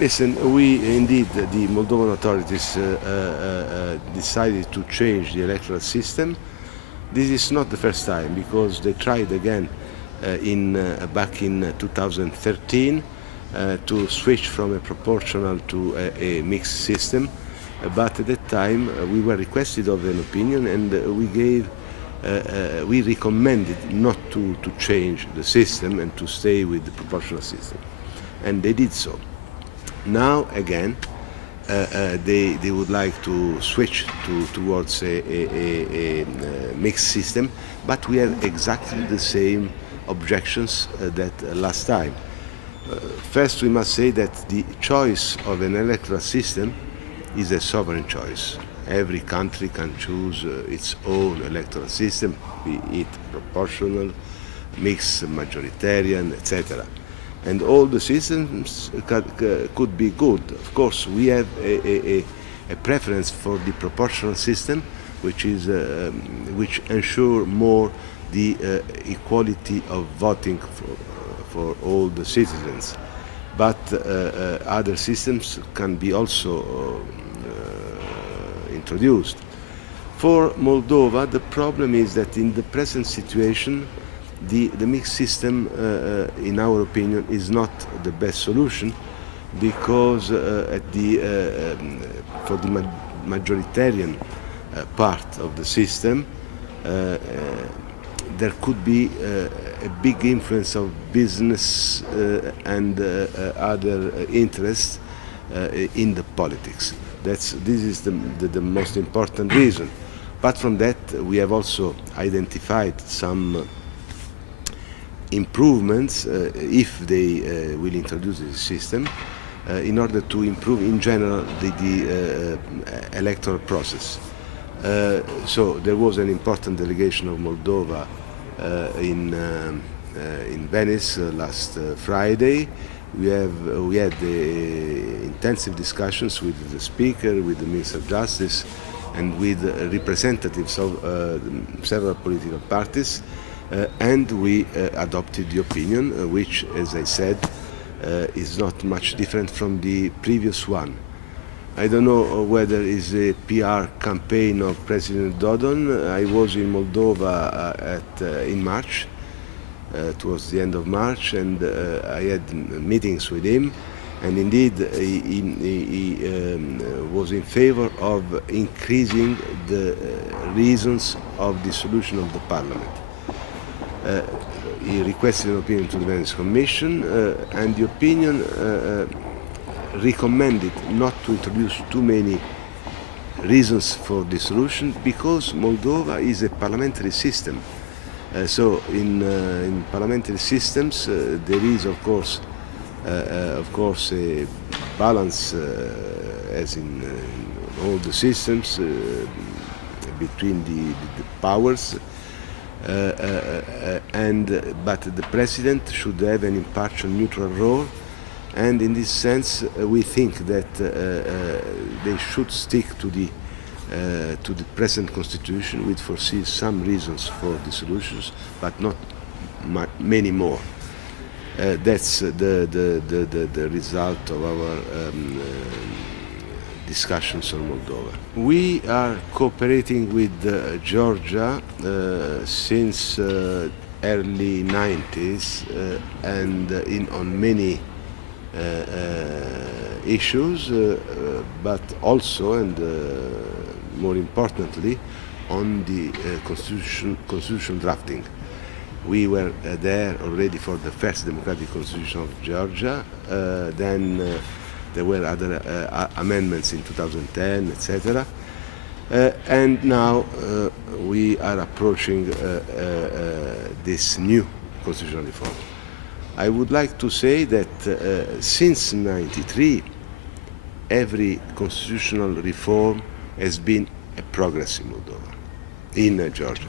Listen, the Moldovan authorities decided to change the electoral system. This is not the first time, because they tried again back in 2013 to switch from a proportional to a mixed system. But at that time we were requested of an opinion, and we recommended not to change the system and to stay with the proportional system, and they did so. Now again, they would like to switch towards a mixed system, but we have exactly the same objections that last time. First, we must say that the choice of an electoral system is a sovereign choice. Every country can choose its own electoral system, be it proportional, mixed, majoritarian, etc. And all the systems could be good. Of course, we have a preference for the proportional system, which ensure more the equality of voting for all the citizens. But other systems can be also introduced. For Moldova, the problem is that in the present situation, the mixed system, in our opinion, is not the best solution, because for the majoritarian part of the system, there could be a big influence of business and other interests in the politics. This is the most important reason. Apart from that, we have also identified some improvements, if they will introduce this system, in order to improve in general the electoral process. So there was an important delegation of Moldova in Venice last Friday. We had intensive discussions with the Speaker, with the Minister of Justice, and with representatives of several political parties, and we adopted the opinion, which, as I said, is not much different from the previous one. I don't know whether it's a PR campaign of President Dodon. I was in Moldova in March, towards the end of March, and I had meetings with him, and indeed he was in favor of increasing the reasons of dissolution of the parliament. He requested an opinion to the Venice Commission, and the opinion recommended not to introduce too many reasons for dissolution, because Moldova is a parliamentary system. So in parliamentary systems there is of course a balance, as in all the systems, between the powers, but the president should have an impartial, neutral role. And in this sense, we think that they should stick to the present constitution, which foresees some reasons for dissolutions, but not many more. That's the result of our discussions on Moldova. We are cooperating with Georgia since early 90s and on many issues, but also, and more importantly, on the constitution drafting. We were there already for the first democratic constitution of Georgia. Then there were other amendments in 2010, etc. And now we are approaching this new constitutional reform. I would like to say that since '93, every constitutional reform has been a progress in Moldova, in Georgia.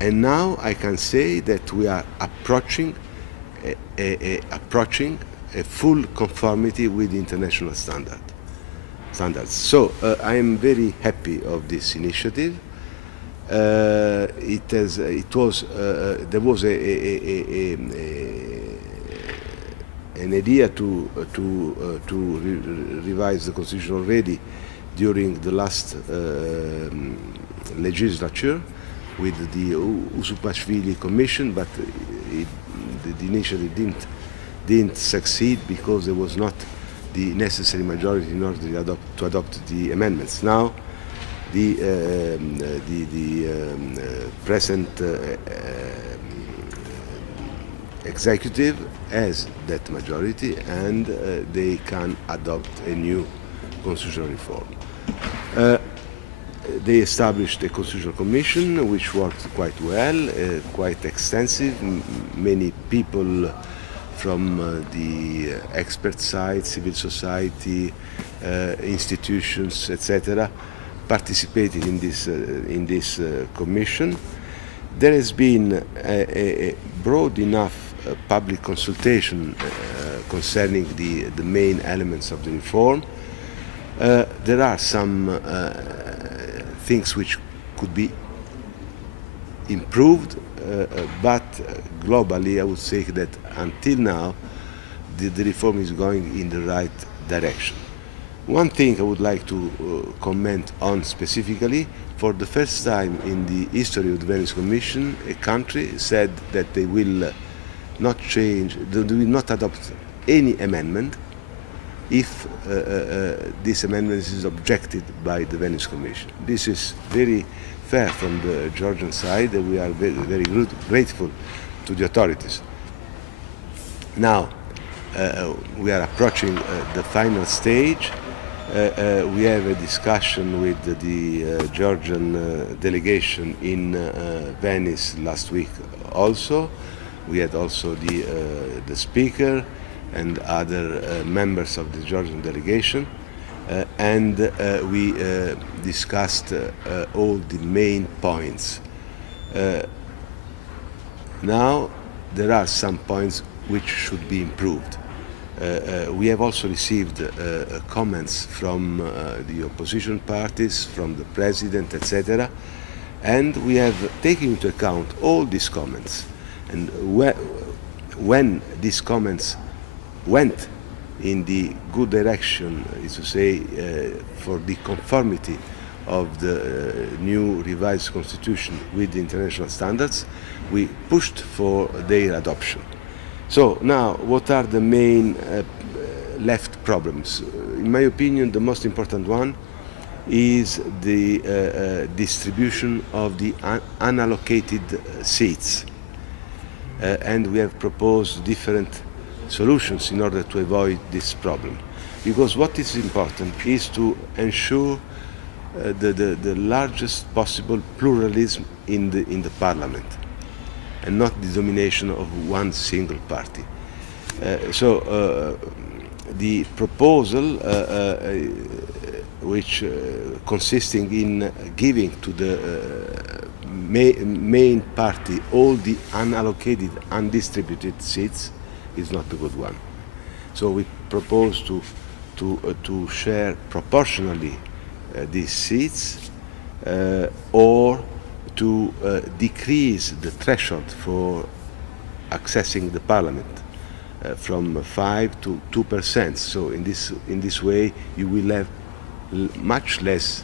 And now I can say that we are approaching a full conformity with international standards. So I am very happy of this initiative. There was an idea to revise the constitution already during the last legislature with the Usupashvili Commission, but the initiative didn't succeed because there was not the necessary majority in order to adopt the amendments. Now, the present executive has that majority, and they can adopt a new constitutional reform. They established a constitutional commission which worked quite well, quite extensive. Many people from the expert side, civil society, institutions, etc., participated in this commission. There has been a broad enough public consultation concerning the main elements of the reform. There are some things which could be improved, but globally I would say that until now the reform is going in the right direction. One thing I would like to comment on specifically: for the first time in the history of the Venice Commission, a country said that they will not change, they will not adopt any amendment if this amendment is objected by the Venice Commission. This is very fair from the Georgian side, and we are very grateful to the authorities. Now, we are approaching the final stage. We have a discussion with the Georgian delegation in Venice last week also. We had also the speaker and other members of the Georgian delegation, and we discussed all the main points. Now, there are some points which should be improved. We have also received comments from the opposition parties, from the president, etc., and we have taken into account all these comments. And when these comments went in the good direction, is to say, for the conformity of the new revised constitution with the international standards, we pushed for their adoption. So now, what are the main left problems? In my opinion, the most important one is the distribution of the unallocated seats. And we have proposed different solutions in order to avoid this problem. Because what is important is to ensure the largest possible pluralism in the parliament, and not the domination of one single party. So the proposal, which consisting in giving to the main party all the unallocated, undistributed seats, is not a good one. So we propose to share proportionally these seats, or to decrease the threshold for accessing the parliament from 5 to 2%. So in this way you will have much less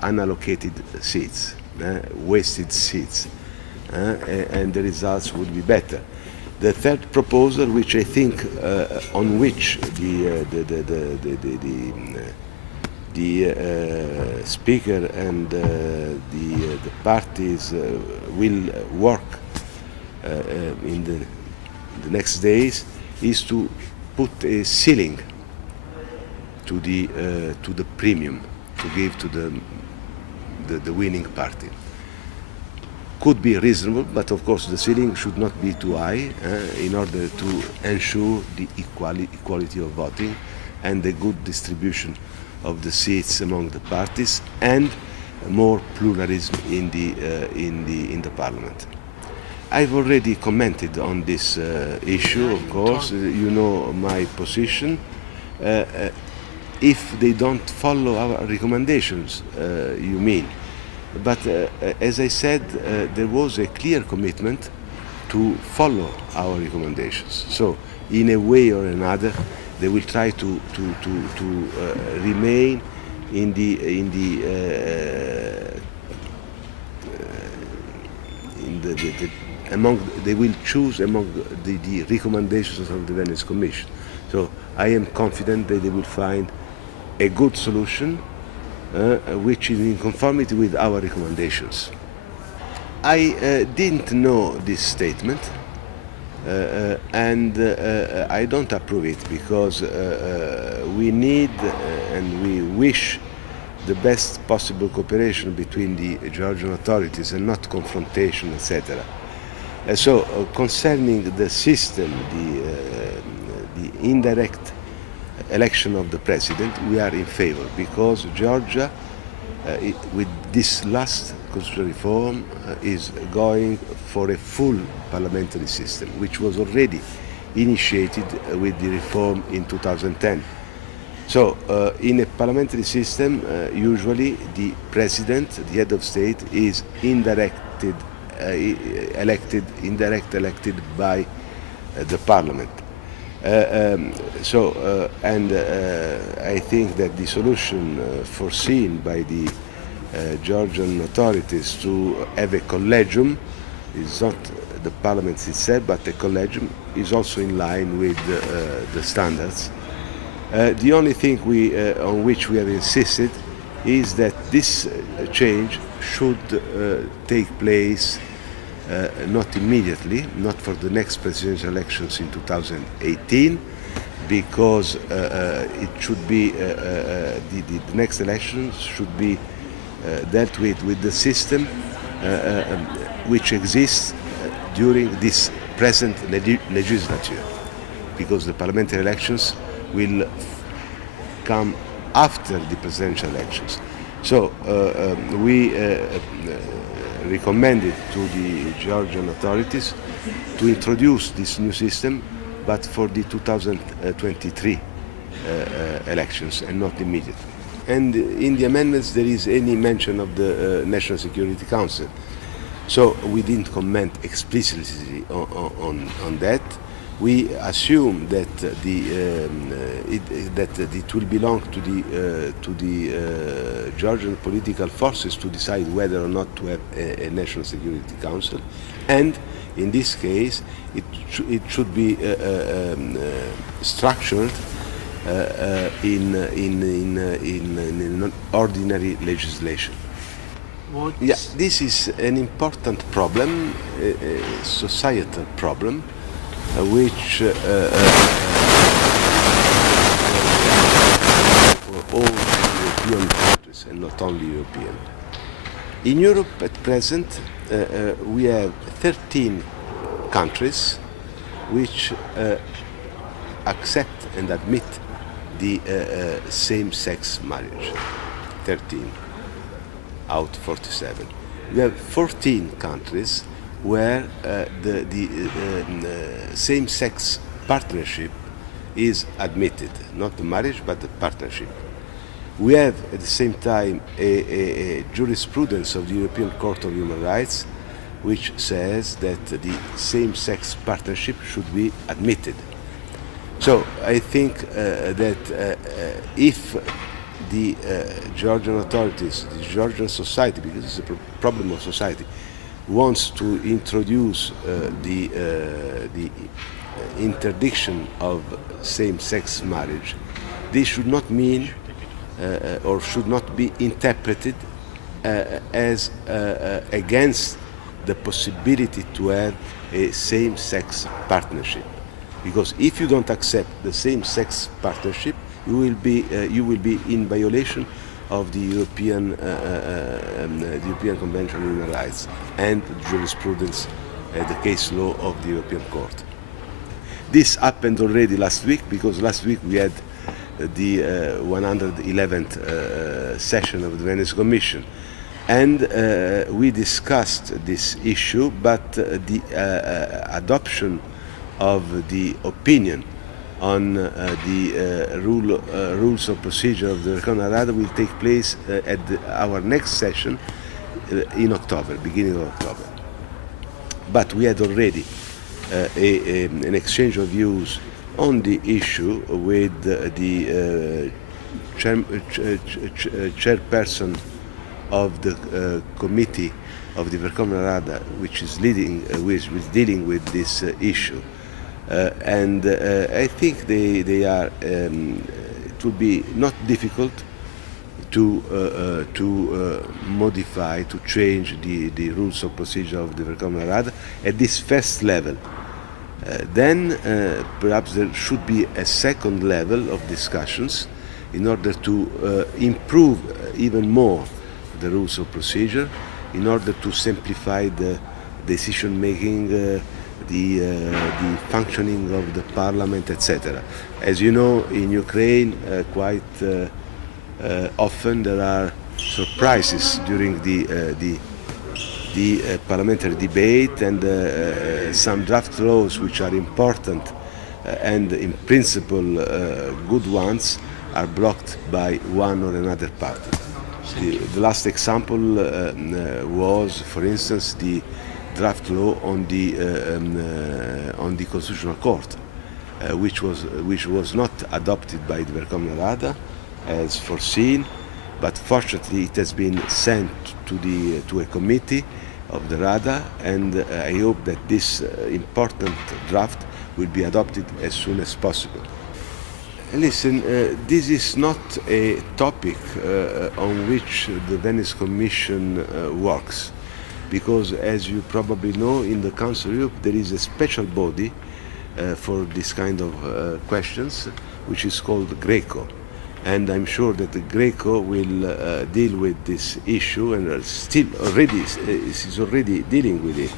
unallocated seats, wasted seats, and the results would be better. The third proposal, which I think on which the speaker and the parties will work in the next days, is to put a ceiling to the premium to give to the winning party. Could be reasonable, but of course the ceiling should not be too high in order to ensure the equality of voting and the good distribution of the seats among the parties, and more pluralism in the parliament. I've already commented on this issue, of course. You know my position. If they don't follow our recommendations, But as I said, there was a clear commitment to follow our recommendations. So, in a way or another, they will try to remain in the among. They will choose among the recommendations of the Venice Commission. So I am confident that they will find a good solution which is in conformity with our recommendations. I didn't know this statement, and I don't approve it because we need and we wish the best possible cooperation between the Georgian authorities and not confrontation, etc. So concerning the system, the indirect election of the president, we are in favor because Georgia, with this last constitutional reform, is going for a full parliamentary system, which was already initiated with the reform in 2010. So, in a parliamentary system, usually the president, the head of state, is elected by the parliament. I think that the solution foreseen by the Georgian authorities to have a collegium is not the parliament itself, but a collegium is also in line with the standards. The only thing on which we have insisted is that this change should take place not immediately, not for the next presidential elections in 2018, because it should be the next elections should be dealt with the system which exists during this present legislature, because the parliamentary elections will come after the presidential elections. So we recommended to the Georgian authorities to introduce this new system, but for the 2023 elections and not immediately. And in the amendments there is any mention of the National Security Council. So we didn't comment explicitly on that. We assume that it will belong to the Georgian political forces to decide whether or not to have a National Security Council, and in this case, it should be structured in ordinary legislation. Yeah, this is an important problem, a societal problem, which for all European countries and not only European. In Europe at present, we have 13 countries which accept and admit the same-sex marriage. 13 out of 47. We have 14 countries where the same-sex partnership is admitted, not the marriage but the partnership. We have at the same time a jurisprudence of the European Court of Human Rights which says that the same-sex partnership should be admitted. So I think that if the Georgian authorities, the Georgian society, because it's a problem of society, wants to introduce the interdiction of same-sex marriage, this should not mean or should not be interpreted as against the possibility to have a same-sex partnership. Because if you don't accept the same-sex partnership, you will be in violation of the European Convention on Human Rights and the jurisprudence, the case law of the European Court. This happened already last week, because last week we had the 111th session of the Venice Commission, and we discussed this issue, but the adoption of the opinion on the rules of procedure of the Recovery Rada will take place at our next session in October, beginning of October. But we had already an exchange of views on the issue with the chairperson of the committee of the Verkhovna Rada, which is dealing with this issue. And I think they are. It will be not difficult to modify, to change the rules of procedure of the Verkhovna Rada at this first level. Then perhaps there should be a second level of discussions in order to improve even more the rules of procedure, in order to simplify the decision making, the functioning of the parliament, etc. As you know, in Ukraine, quite often there are surprises during the parliamentary debate, and some draft laws which are important and in principle good ones are blocked by one or another party. The last example was, for instance, the draft law on the Constitutional Court, which was not adopted by the Verkhovna Rada as foreseen, but fortunately it has been sent to a committee of the Rada, and I hope that this important draft will be adopted as soon as possible. Listen, this is not a topic on which the Venice Commission works, because as you probably know, in the Council of Europe there is a special body for this kind of questions, which is called Greco. And I'm sure that the Greco will deal with this issue, and is already dealing with it.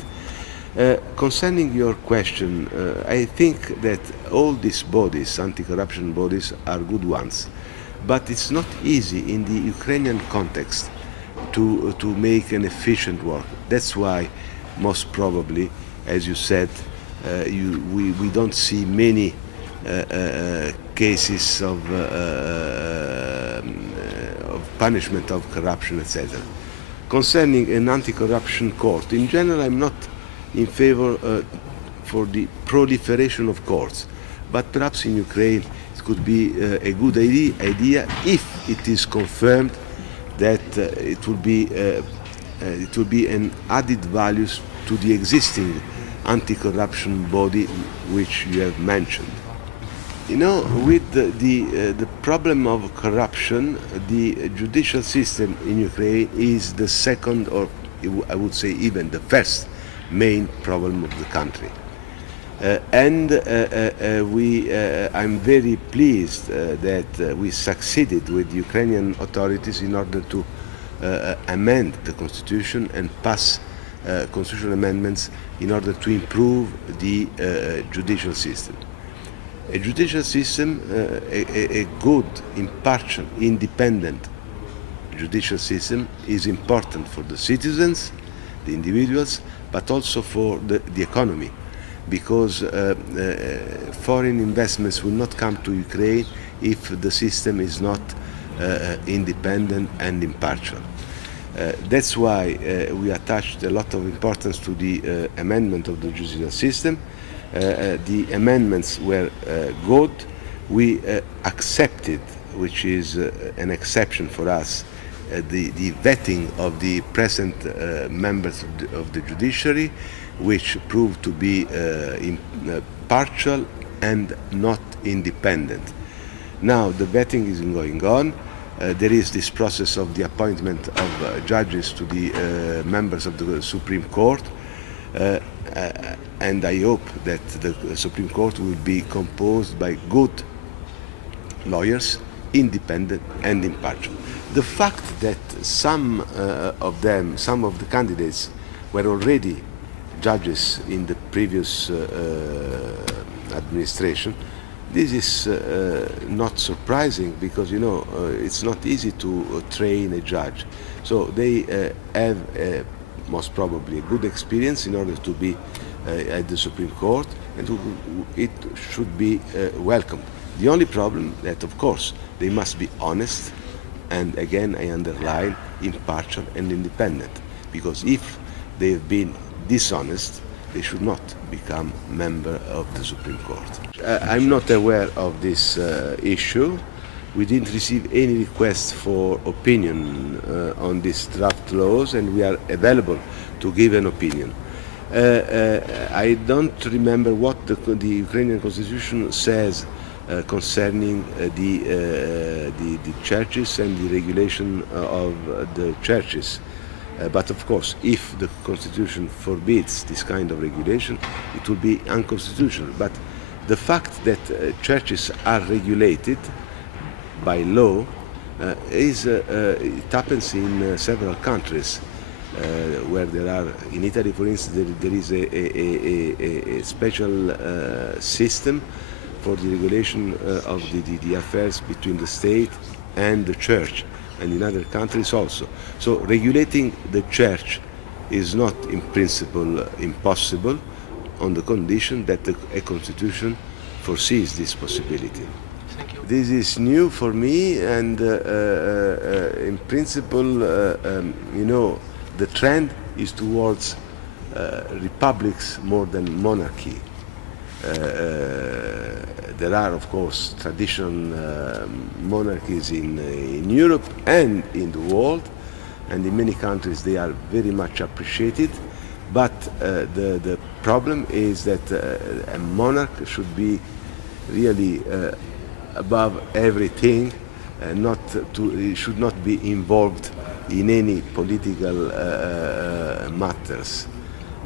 Concerning your question, I think that all these bodies, anti-corruption bodies, are good ones. But it's not easy in the Ukrainian context to make an efficient work. That's why, most probably, as you said, we don't see many cases of punishment of corruption, etc. Concerning an anti-corruption court, in general, I'm not in favor for the proliferation of courts, but perhaps in Ukraine it could be a good idea if it is confirmed that it will be an added value to the existing anti-corruption body which you have mentioned. You know, with the problem of corruption, the judicial system in Ukraine is the second, or I would say even the first, main problem of the country. I'm very pleased that we succeeded with the Ukrainian authorities in order to amend the constitution and pass constitutional amendments in order to improve the judicial system. A judicial system, a good, impartial, independent judicial system is important for the citizens, the individuals, but also for the economy, because foreign investments will not come to Ukraine if the system is not independent and impartial. That's why we attached a lot of importance to the amendment of the judicial system. The amendments were good. We accepted, which is an exception for us, the vetting of the present members of the judiciary, which proved to be partial and not independent. Now the vetting is going on. There is this process of the appointment of judges to the members of the Supreme Court, and I hope that the Supreme Court will be composed by good lawyers, independent and impartial. The fact that some of the candidates were already judges in the previous administration, this is not surprising, because you know it's not easy to train a judge. So they have most probably a good experience in order to be at the Supreme Court, and it should be welcomed. The only problem that, of course, they must be honest, and again I underline, impartial and independent, because if they have been dishonest, they should not become member of the Supreme Court. I'm not aware of this issue. We didn't receive any request for opinion on these draft laws, and we are available to give an opinion. I don't remember what the Ukrainian constitution says concerning the churches and the regulation of the churches. But of course, if the constitution forbids this kind of regulation, it will be unconstitutional. But the fact that churches are regulated by law it happens in several countries where there are, in Italy for instance, there is a special system for the regulation of the affairs between the state and the church, and in other countries also. So regulating the church is not in principle impossible on the condition that a constitution foresees this possibility. This is new for me, and in principle, the trend is towards republics more than monarchy. There are, of course, traditional monarchies in Europe and in the world, and in many countries they are very much appreciated. But the problem is that a monarch should be really above everything, it should not be involved in any political matters.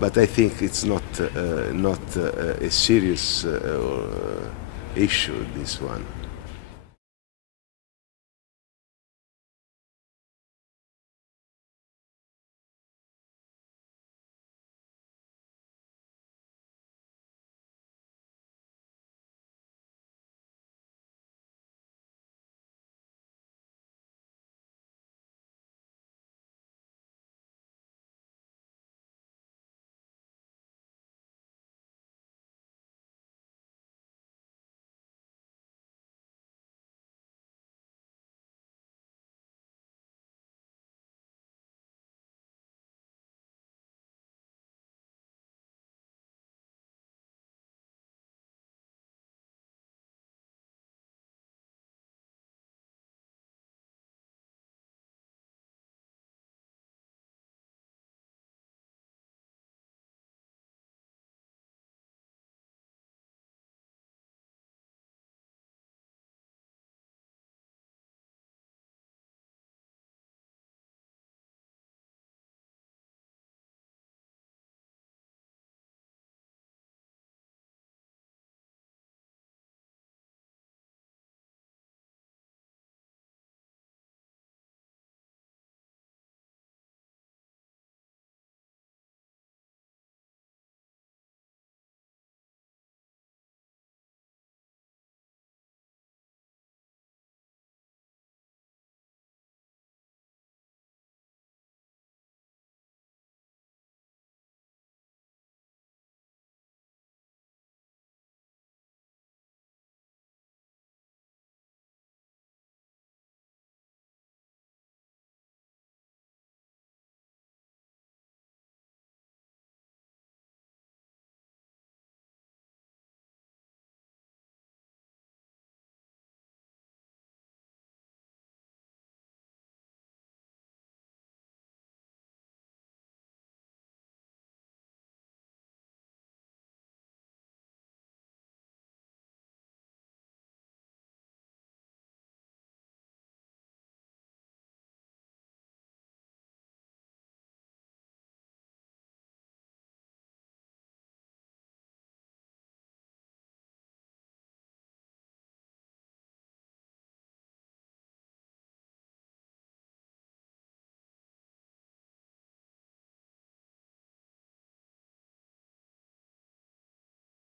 But I think it's not a serious issue, this one.